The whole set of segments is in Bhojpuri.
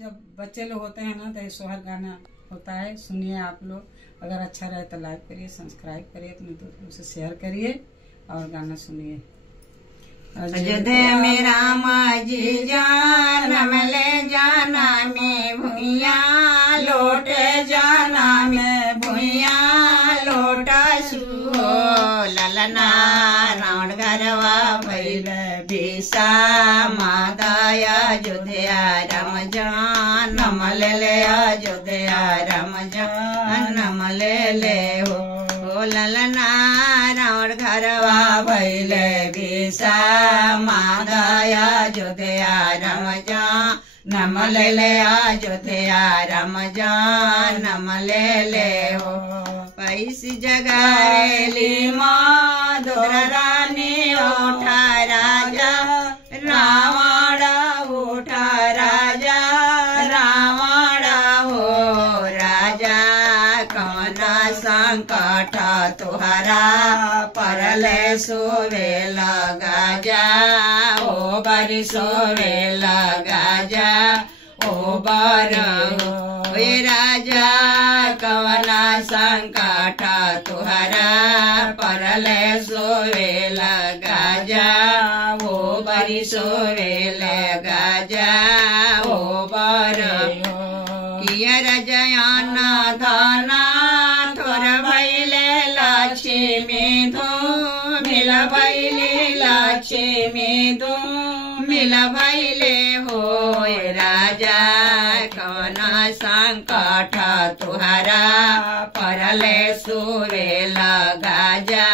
जब बच्चे लोग होते हैं ना तो ये सोहर गाना होता है, सुनिए आप लोग। अगर अच्छा रहे तो लाइक करिए, सब्सक्राइब करिए, अपने दोस्तों से शेयर करिए और गाना सुनिए। अयोध्या में राम जी जानम ले जाना में भुइया लौट जाना में भुइया लौट सुहो ललना रावण घरवा भैल बेसा मादाया अयोध्या राम जानम ले अयोध्या राम जानम ले हो ललना रावण घरवा भैल बेसा मादाया अयोध्या राम जानम ले अयोध्या राम जानम ले हो पैसी जगरेली माधुर रानी उठा राजा रावण उठा राजा रावण हो राजा कौना संकट तुहरा परले सोवे लगा जा ओ बरी सोवे लगा जा ओ बर वे राजा कवना संकट तुहरा परले सोवे लगा जा ओ बरी सोवे लगा जा ओ बर किया रजयाना धाना थोर भैले लक्ष्मी धो मिल भैले लक्ष्मी धो मिल भैले हो राजा कौना संकट तुहरा परले सोवे लगा जा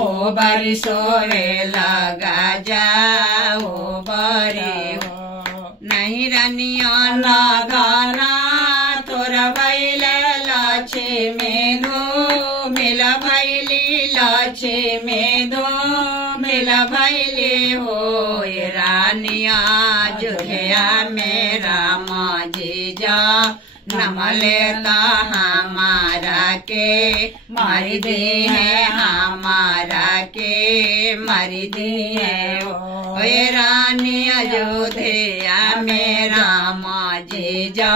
ओ बरी सोवे लगा जा ओ बरी नहीं रनिया ना गाना तोर भैले लक्ष्मी धो मिल भैली लक्ष्मी धो मिल भैली हो रानिया अयोध्या में राम जी जा नम लेता हमारा के मारी दे है हमारा के मारी दे है ओए रानी अयोध्या में राम जी जा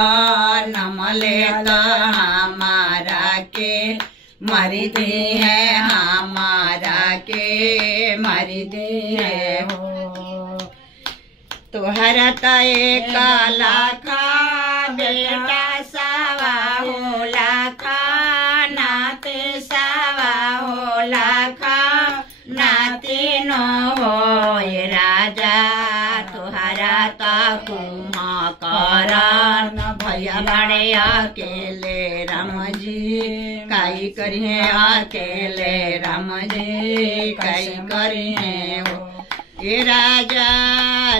नम लेता हमारा के मारी दे है हमारा के मारी दे है हो तुहरा तय काला का बेटा सावा हो लाखा नाते सावा हो लाखा नाते न हो राजा तुहरा ता कुमा करान भैया बड़े अकेले राम जी काई करिए अकेले राम जी काई करिए हो ये राजा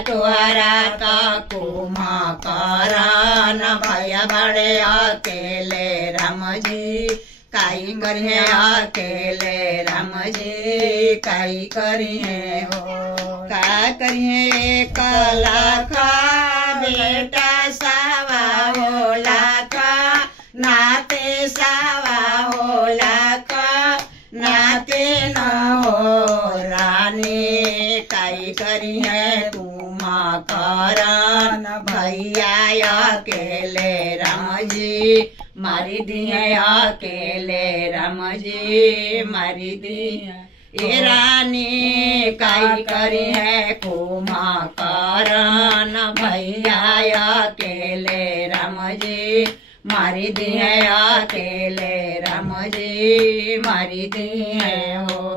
तुहरा ता कुमा करान भैया बड़े अकेले राम जी काई करिए अकेले राम जी काई करिए हो का करिए लाखा बेटा सावा हो लाखा नाते सावा हो लाखा नाते न हो रानी काई करी है तुमा करान भैया अकेले राम जी मारी दिए अकेले राम जी मारी दिए ए रानी काई करी है कुमा करान भैया अकेले राम जी मारी दिए अकेले राम जी मारी दिए हो